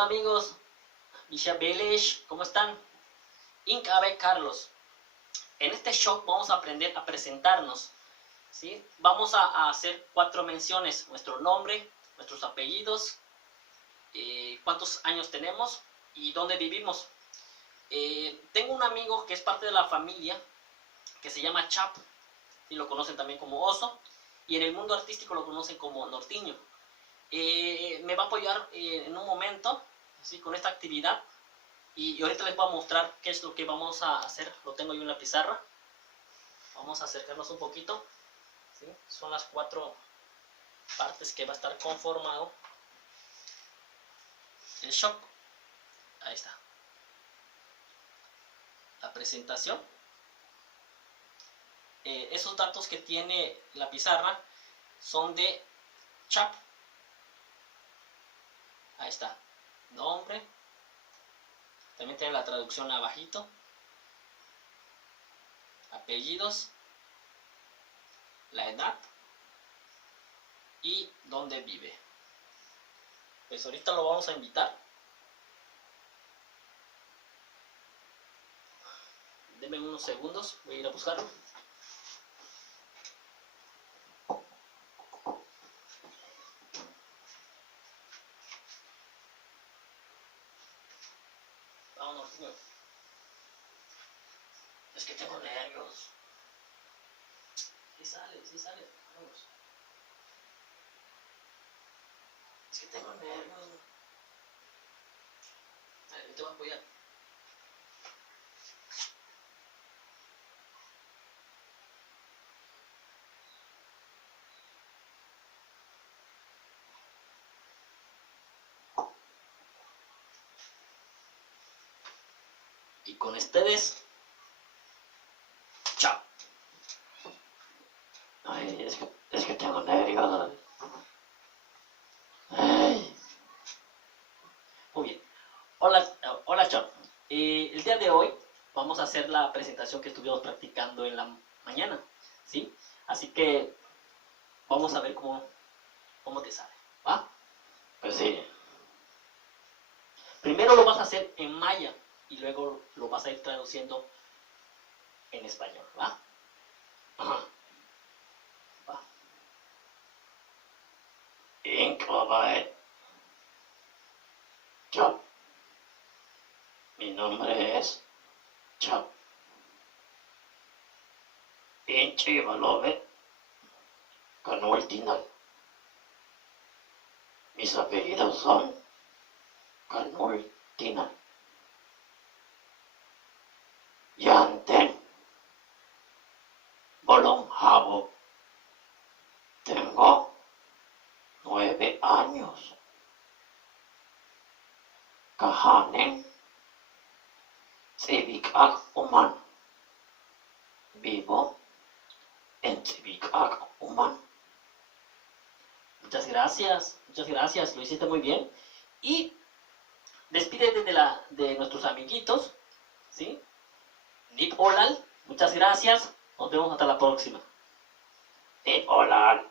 Hola amigos, Misha Belesh, ¿cómo están? Incabe Carlos. En este show vamos a aprender a presentarnos, ¿sí? Vamos a hacer 4 menciones: nuestro nombre, nuestros apellidos, cuántos años tenemos y dónde vivimos. Tengo un amigo que es parte de la familia que se llama Chap, y lo conocen también como Oso, y en el mundo artístico lo conocen como Nortiño. Me va a apoyar en un momento, ¿sí?, con esta actividad, y ahorita les voy a mostrar qué es lo que vamos a hacer. Lo tengo yo en la pizarra. Vamos a acercarnos un poquito, ¿sí? Son las 4 partes que va a estar conformado el shop. Ahí está la presentación. Esos datos que tiene la pizarra son de Chap. Ahí está, nombre, también tiene la traducción abajito, apellidos, la edad y dónde vive. Pues ahorita lo vamos a invitar. Denme unos segundos, voy a ir a buscarlo. Vámonos, señor. Es que tengo nervios. Sí sale. Vamos. Es que tengo nervios. A ver, yo te voy a apoyar. Y con ustedes, chao. Ay, es que tengo nervios. Ay. Muy bien. Hola, chao. El día de hoy vamos a hacer la presentación que estuvimos practicando en la mañana, ¿sí? Así que vamos a ver cómo te sale, ¿va? Pues sí. Primero lo vas a hacer en maya y luego lo vas a ir traduciendo en español, ¿va? Ajá. Va. Incluye. Chao. Mi nombre es Chao. Pinche Valove. Canultinal. Mis apellidos son Canultinal. Yanten. Bolonjabo. Tengo 9 años. Kahanen. Tsibikak Uman. Vivo en Tsibikak Uman. Muchas gracias, lo hiciste muy bien. Y despídete de nuestros amiguitos, ¿sí? Nip Olal, muchas gracias, nos vemos hasta la próxima. Nip Olal.